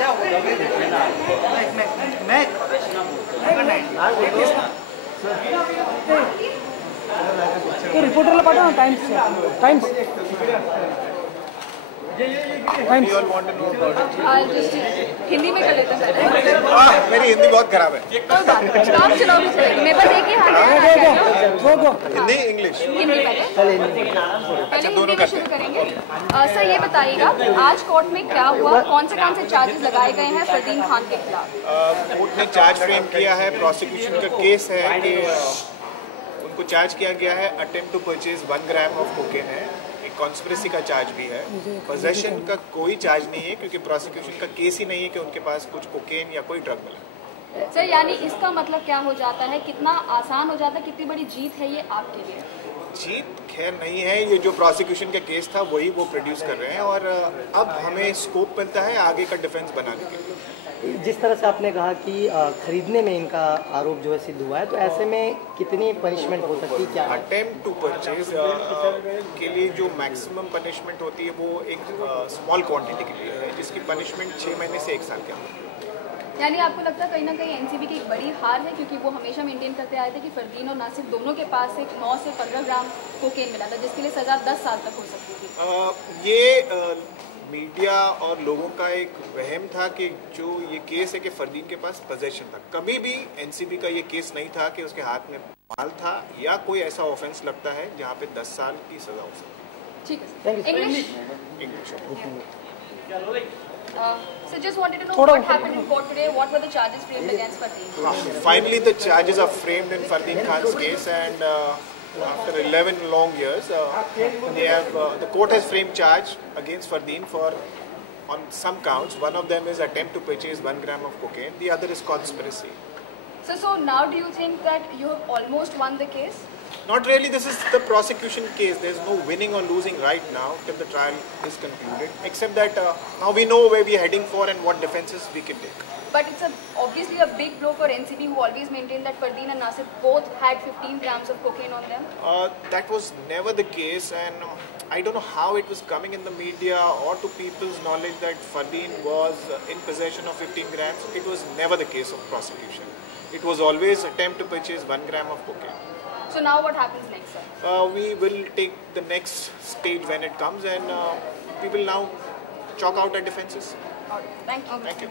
तो रिपोर्टरला पाठवा ना टाइम्स हिंदी में कर लेते हैं। मेरी हिंदी बहुत खराब है। कोई बात नहीं, चुनाव चुनाव भी चलेगी। मेरे पास एक ही हाल है। हिंदी इंग्लिश हिंदी पहले हिंदी में शुरू करेंगे। सर ये बताइएगा, आज कोर्ट में क्या हुआ, कौन से चार्जेस लगाए गए हैं फरदीन खान के खिलाफ? कोर्ट ने चार्ज फ्रेम किया है, प्रोसिक्यूशन का केस है कि उनको चार्ज किया गया है attempt to purchase 1 gram of cocaine है, एक कॉन्स्पिरेसी का चार्ज भी है, पोजेशन का कोई चार्ज नहीं है क्योंकि प्रोसिक्यूशन का केस ही नहीं है कि उनके पास कुछ कोकेन या कोई ड्रग मिला। सर यानी इसका मतलब क्या हो जाता है, कितना आसान हो जाता है, कितनी बड़ी जीत है ये आपके लिए? जीत खैर नहीं है, ये जो प्रोसिक्यूशन का केस था वही वो प्रोड्यूस कर रहे हैं और अब हमें स्कोप मिलता है आगे का डिफेंस बनाने के लिए। जिस तरह से आपने कहा कि खरीदने में इनका आरोप जो है सिद्ध हुआ है, तो ऐसे में कितनी पनिशमेंट हो सकती है? क्या अटेम्प्ट टू परचेज के लिए जो मैक्सिमम पनिशमेंट होती है वो एक स्मॉल क्वांटिटी के लिए है, जिसकी पनिशमेंट 6 महीने से 1 साल के अंदर। यानी आपको लगता है कहीं ना कहीं एनसीबी की एक बड़ी हार है, क्योंकि वो हमेशा मेंटेन करते आए थे कि फरदीन और नासिर दोनों के पास एक 9 से 15 ग्राम कोकेन मिला था, जिसके लिए सजा 10 साल तक हो सकती थी। ये मीडिया और लोगों का एक वहम था कि जो ये केस है कि फरदीन के पास पोजेशन था। कभी भी एनसीबी का ये केस नहीं था कि उसके हाथ में माल था या कोई ऐसा ऑफेंस लगता है जहाँ पे 10 साल की सजा हो सकती है। ठीक है, English. So just wanted to know what happened in court today. What were the charges framed against Fardeen? Finally, the charges are framed in Fardeen Khan's case, and after 11 long years, the court has framed charge against Fardeen on some counts. One of them is attempt to purchase 1 gram of cocaine. The other is conspiracy. So now do you think that you have almost won the case? Not really. This is the prosecution case. There's no winning or losing right now till the trial is concluded. Except that now we know where we are heading for and what defenses we can take. But it's obviously a big blow for NCB, who always maintained that Fardeen and Nasir both had 15 grams of cocaine on them. That was never the case, and I don't know how it was coming in the media or to people's knowledge that Fardeen was in possession of 15 grams. It was never the case of prosecution. It was always attempt to purchase 1 gram of cocaine. So now what happens next, sir? We will take the next stage when it comes, and we will now chalk out our defenses. All right. Thank you. Thank you.